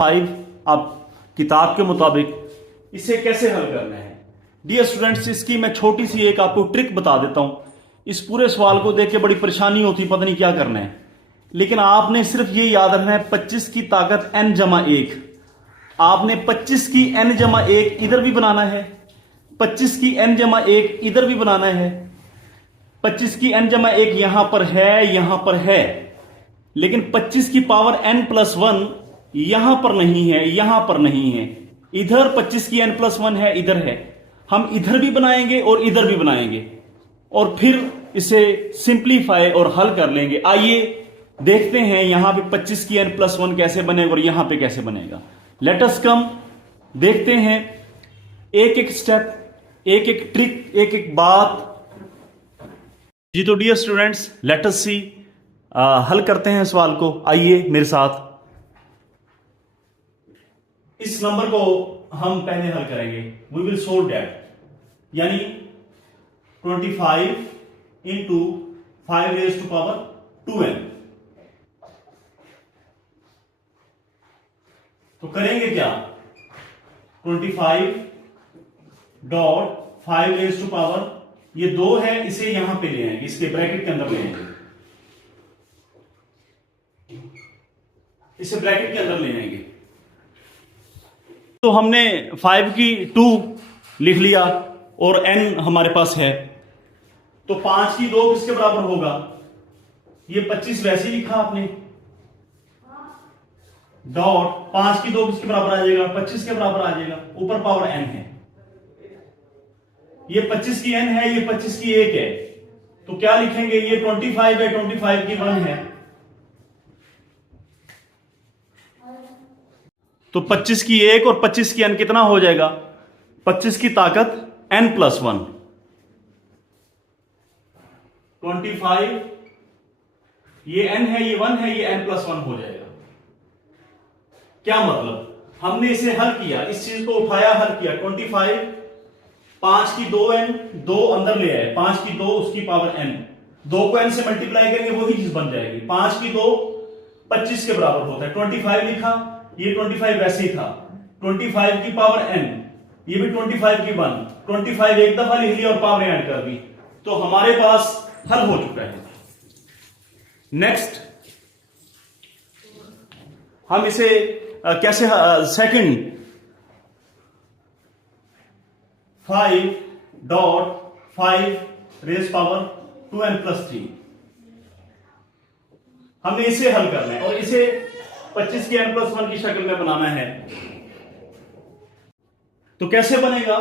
5 आप किताब के मुताबिक इसे कैसे हल करना है। डियर स्टूडेंट्स, इसकी मैं छोटी सी एक आपको ट्रिक बता देता हूं। इस पूरे सवाल को देख के बड़ी परेशानी होती, पता नहीं क्या करना है, लेकिन आपने सिर्फ ये याद रखना है 25 की ताकत n जमा 1। आपने 25 की n जमा 1 इधर भी बनाना है, 25 की n जमा 1 इधर भी बनाना है, 25 की n जमा 1 यहां पर है, लेकिन 25 की पावर n प्लस 1 यहां पर नहीं है। इधर 25 की n प्लस 1 है, इधर है। हम इधर भी बनाएंगे और इधर भी बनाएंगे और फिर इसे सिंप्लीफाई और हल कर लेंगे। आइए देखते हैं यहां पे 25 की n प्लस 1 कैसे बनेगा और यहां पे कैसे बनेगा। लेट अस कम, देखते हैं एक एक स्टेप, एक एक ट्रिक, एक एक बात। जी तो डियर स्टूडेंट्स, लेट अस सी, हल करते हैं सवाल को। आइए मेरे साथ। इस नंबर को हम पहले हल करेंगे। वी विल सोल्व दैट, यानी 25 into 5 raise to power 2n। तो करेंगे क्या, 25 डॉट 5 रेज टू पावर, ये 2 है, इसे यहां पे ले आएंगे, इसके ब्रैकेट के अंदर ले आएंगे, इसे ब्रैकेट के अंदर ले आएंगे। तो हमने 5 की 2 लिख लिया और n हमारे पास है, तो 5 की 2 किसके बराबर होगा, ये 25 वैसे ही लिखा आपने, डॉट 5 की 2 किसके बराबर आ जाएगा, 25 के बराबर आ जाएगा, ऊपर पावर n है। ये 25 की n है, ये 25 की 1 है, तो क्या लिखेंगे, ये 25 है, 25 की 1 है, तो 25 की 1 और 25 की n कितना हो जाएगा, 25 की ताकत n प्लस 1, 25, ये n है, ये 1 है, ये n प्लस 1 हो जाएगा। क्या मतलब, हमने इसे हल किया, इस चीज को उठाया, हल किया। 25, 5 की 2n, 2 अंदर ले आए, 5 की 2 उसकी पावर n, 2 को n से मल्टीप्लाई करेंगे वही चीज बन जाएगी। 5 की 2 25 के बराबर होता है, 25 लिखा, ये 25 वैसे ही था, 25 की पावर n, ये भी 25 की 1, 25 एक दफा लिख लिया और पावर ऐड कर दी, तो हमारे पास हल हो चुका है। नेक्स्ट हम इसे कैसे, second 5 dot 5 raise power 2n plus 3, हमने इसे हल करना है और इसे 25 की n प्लस 1 की शक्ल में बनाना है। तो कैसे बनेगा,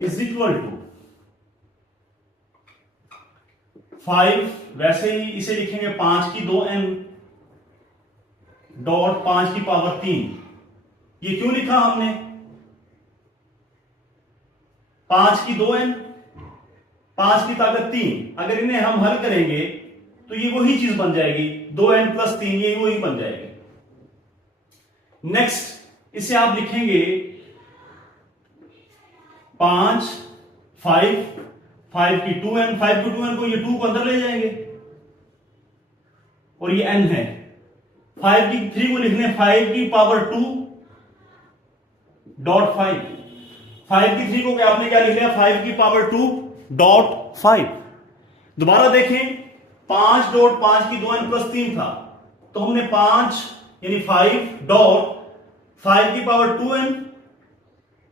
इज इक्वल टू 5, वैसे ही इसे लिखेंगे 5 की 2n डॉट 5 की पावर 3। ये क्यों लिखा हमने, 5 की 2n, 5 की ताकत 3, अगर इन्हें हम हल करेंगे तो ये वही चीज बन जाएगी, 2n प्लस 3, ये वही बन जाएगी। नेक्स्ट इसे आप लिखेंगे 5 की 2n, 5 की 2n को, ये 2 को अंदर ले जाएंगे और ये n है। 5 की 3 को लिखने 5 की पावर 2 डॉट 5, 5 की 3 को आपने क्या लिख लिया, 5 की पावर 2 डॉट 5। दोबारा देखें, 5 डॉट 5 की 2n प्लस 3 था, तो हमने 5 यानी 5 डॉट 5 की पावर 2n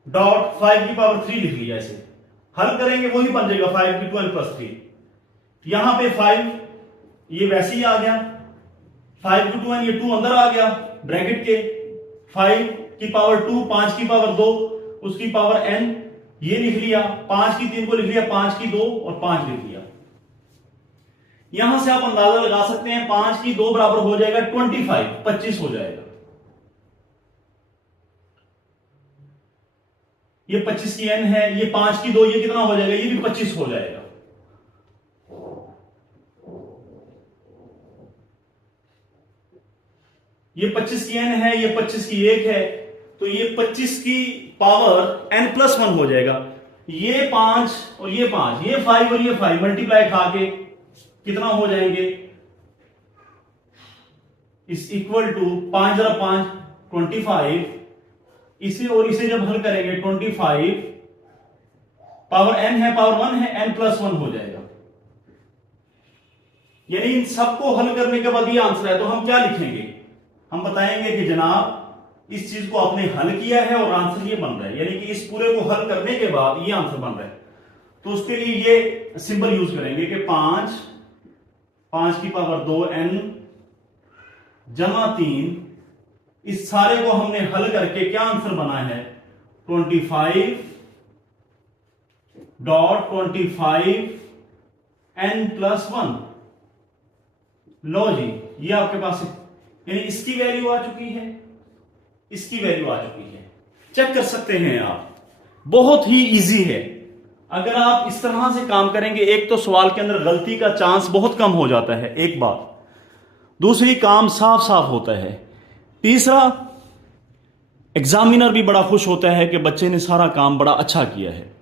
डॉट 5 की पावर 3 लिख लिया। इसे हल करेंगे वही बन जाएगा 5 की 2n प्लस 3। यहां पे 5 ये वैसे ही आ गया, 5 की 2n, ये 2 अंदर आ गया ब्रैकेट के, 5 की पावर 2, 5 की पावर 2 उसकी पावर n, ये लिख लिया, 5 की 3 को लिख लिया, 5 की 2 और 5 लिख लिया। यहां से आप अंदाजा लगा सकते हैं 5 की 2 बराबर हो जाएगा 25 हो जाएगा। ये 25 की n है, ये 5 की 2, ये कितना हो जाएगा, ये भी 25 हो जाएगा। ये 25 की n है, ये 25 की 1 है, तो ये 25 की पावर n प्लस 1 हो जाएगा। ये 5 और ये 5, ये 5 और ये 5 मल्टीप्लाई खा के कितना हो जाएंगे, इस इक्वल टू 5 जरा 5 25, इसे और इसे जब हल करेंगे 25 पावर n है, पावर 1 है, n+1 हो जाएगा। यानी इन सबको हल करने के बाद ये आंसर है, तो हम क्या लिखेंगे? हम बताएंगे कि जनाब इस चीज को आपने हल किया है और आंसर ये बन रहा है, यानी कि इस पूरे को हल करने के बाद ये आंसर बन रहा है। तो उसके लिए ये सिंबल यूज करेंगे कि 5 की पावर 2n जमा 3, इस सारे को हमने हल करके क्या आंसर बना है? 25.25n+1। लो जी, ये आपके पास है, यानी इसकी वैल्यू आ चुकी है, इसकी वैल्यू आ चुकी है। चेक कर सकते हैं आप, बहुत ही इजी है। अगर आप इस तरह से काम करेंगे, एक तो सवाल के अंदर गलती का चांस बहुत कम हो जाता है, एक बात। दूसरी, काम साफ साफ होता है। तीसरा, एग्जामिनर भी बड़ा खुश होता है कि बच्चे ने सारा काम बड़ा अच्छा किया है।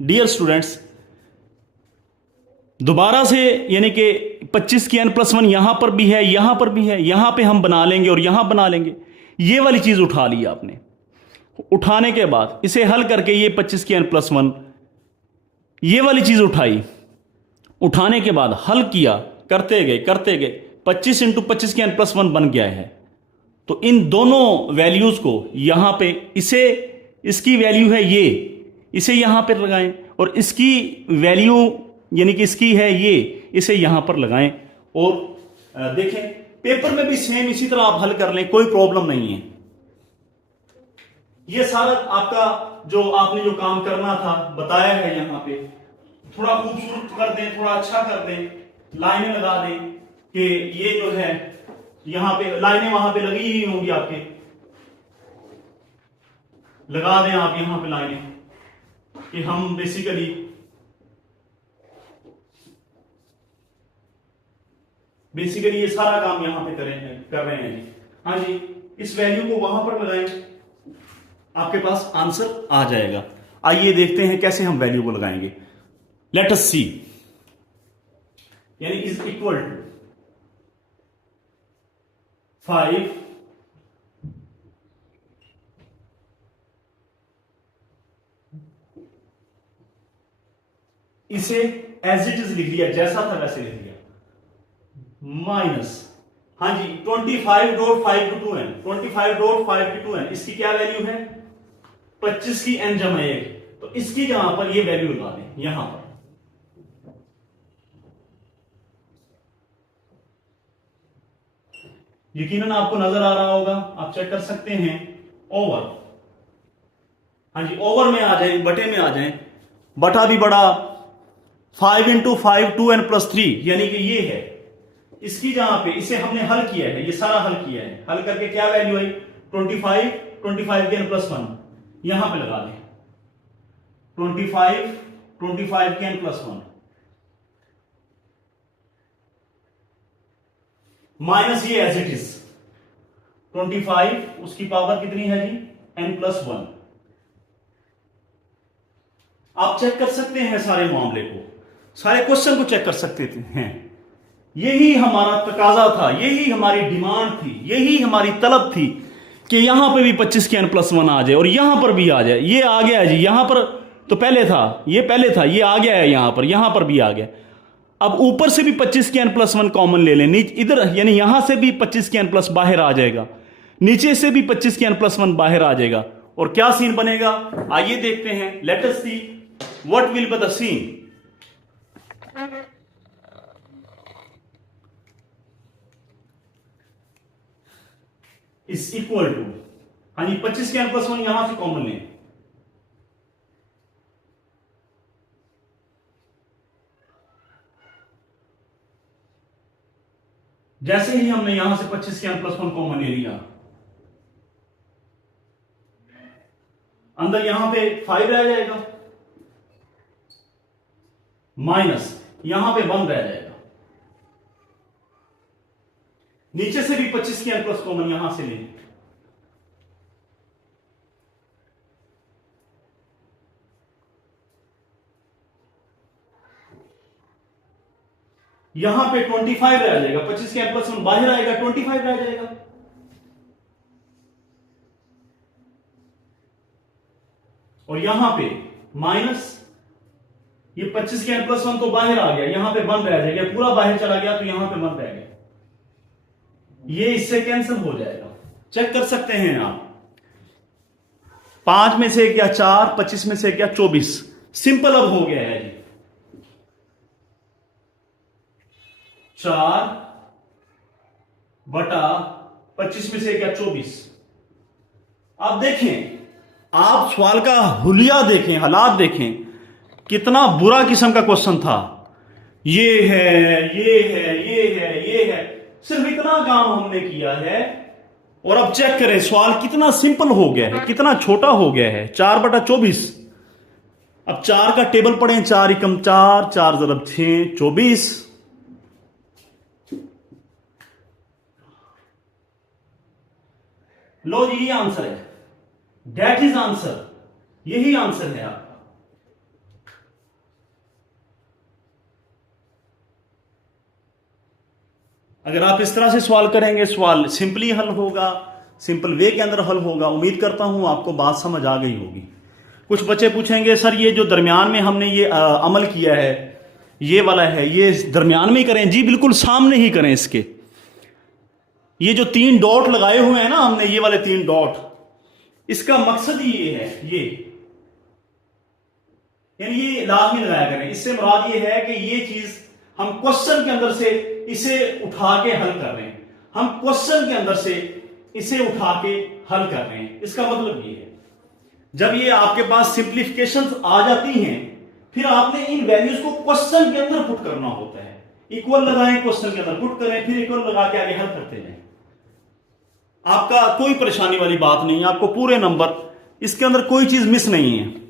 डियर स्टूडेंट्स, दोबारा से यानी कि 25 की n+1 यहां पर भी है, यहां पर भी है, यहां पे हम बना लेंगे और यहां बना लेंगे। ये वाली चीज उठा ली आपने, उठाने के बाद इसे हल करके ये 25 की n+1 ये वाली चीज उठाई, उठाने के बाद हल किया, करते गए 25 × 25 की n+1 बन गया है। तो इन दोनों वैल्यूज को यहां पे, इसे, इसकी वैल्यू है ये, इसे यहां पर लगाएं, और इसकी वैल्यू यानी कि इसकी है ये, इसे यहां पर लगाएं। और देखें, पेपर में भी सेम इसी तरह आप हल कर लें, कोई प्रॉब्लम नहीं है। ये सारा आपका जो आपने जो काम करना था बताया है, यहां पे थोड़ा खूबसूरत कर दें, थोड़ा अच्छा कर दें, लाइनें लगा दें कि ये जो है यहां पे लाइनें वहां पे लगी ही होंगी आपके, लगा दें आप यहां पे लाइनें कि हम बेसिकली ये सारा काम यहां पे कर रहे हैं जी। हाँ जी, इस वैल्यू को वहां पर लगाएं, आपके पास आंसर आ जाएगा। आइए देखते हैं कैसे हम वैल्यू को लगाएंगे। लेट अस सी, यानी इज इक्वल टू 5 इसे एज इट इज लिख दिया, जैसा था वैसे लिख दिया, माइनस, हाँ जी 25.5 to 2n, इसकी क्या वैल्यू है? 25 की n जमा 1, तो इसकी जहां पर ये वैल्यू लगा दें यहां पर। यकीनन आपको नजर आ रहा होगा, आप चेक कर सकते हैं। ओवर, हाँ जी ओवर में आ जाए, बटे में आ जाए, बटा भी बड़ा 5 × 5 2n+3, यानी कि ये है, इसकी जहां पे इसे हमने हल किया है, ये सारा हल किया है, हल करके क्या वैल्यू आई? 25 की n+1 यहां पे लगा दें, 25 की n+1 माइनस ये एज इट इज 25, उसकी पावर कितनी है जी? n+1। आप चेक कर सकते हैं सारे मामले को, सारे क्वेश्चन को चेक कर सकते हैं। यही हमारा तकाजा था, यही हमारी डिमांड थी, यही हमारी तलब थी कि यहां पे भी 25 की n+1 आ जाए और यहां पर भी आ जाए। ये आ गया है जी, यहां पर तो पहले था, ये पहले था, ये आ गया है यहां पर भी आ गया। अब ऊपर से भी 25 की n+1 कॉमन ले लें, इधर यानी यहां से भी 25 की n+ बाहर आ जाएगा, नीचे से भी 25 की n+1 बाहर आ जाएगा, और क्या सीन बनेगा आइए देखते हैं। Let us see what will be the scene. Is equal to, हाँ जी 25 की n+1 यहां से कॉमन लें, जैसे ही हमने यहां से 25 की n+1 कॉमन ले लिया, अंदर यहां पे 5 रह जाएगा, माइनस यहां पे 1 रह जाएगा, नीचे से भी 25 की n+ कॉमन यहां से लें, यहां पे 25 रह जाएगा, 25 की n+1 बाहर आएगा, 25 रह जाएगा। और यहां पे माइनस, ये 25 के n+1 तो बाहर आ गया, यहां पे 1 रह जाएगा, पूरा बाहर चला गया तो यहां पे 1 रह गया, ये इससे कैंसिल हो जाएगा। चेक कर सकते हैं आप, 5 में से क्या 4, 25 में से क्या 24, सिंपल अब हो गया है जी। 4/25 में से क्या 24। अब देखें, आप सवाल का हुलिया देखें, हालात देखें, कितना बुरा किस्म का क्वेश्चन था। ये है, ये है, ये है, ये है, सिर्फ इतना काम हमने किया है। और अब चेक करें सवाल कितना सिंपल हो गया है, कितना छोटा हो गया है। 4/24। अब 4 का टेबल पढ़ें, 4 एकम 4, 4 ज़रब 6, 24। लो जी, ये आंसर है, दैट इज आंसर, यही आंसर है आपका। अगर आप इस तरह से सवाल करेंगे, सवाल सिंपली हल होगा, सिंपल वे के अंदर हल होगा। उम्मीद करता हूं आपको बात समझ आ गई होगी। कुछ बच्चे पूछेंगे सर ये जो दरमियान में हमने ये अमल किया है, ये वाला है, ये दरमियान में ही करें? जी बिल्कुल सामने ही करें इसके। ये जो 3 डॉट लगाए हुए हैं ना हमने, ये वाले 3 डॉट, इसका मकसद ही ये है, ये यानी ये लाजमी लगाया करें। इससे मुराद ये है कि ये चीज हम क्वेश्चन के अंदर से इसे उठा के हल कर रहे हैं, हम क्वेश्चन के अंदर से इसे उठा के हल कर रहे हैं। इसका मतलब ये है, जब ये आपके पास सिंप्लीफिकेशंस आ जाती हैं, फिर आपने इन वैल्यूज को क्वेश्चन के अंदर पुट करना होता है। इक्वल लगाएं, क्वेश्चन के अंदर पुट करें, फिर इक्वल लगा के आगे हल करते जाएं। आपका कोई परेशानी वाली बात नहीं है, आपको पूरे नंबर, इसके अंदर कोई चीज मिस नहीं है।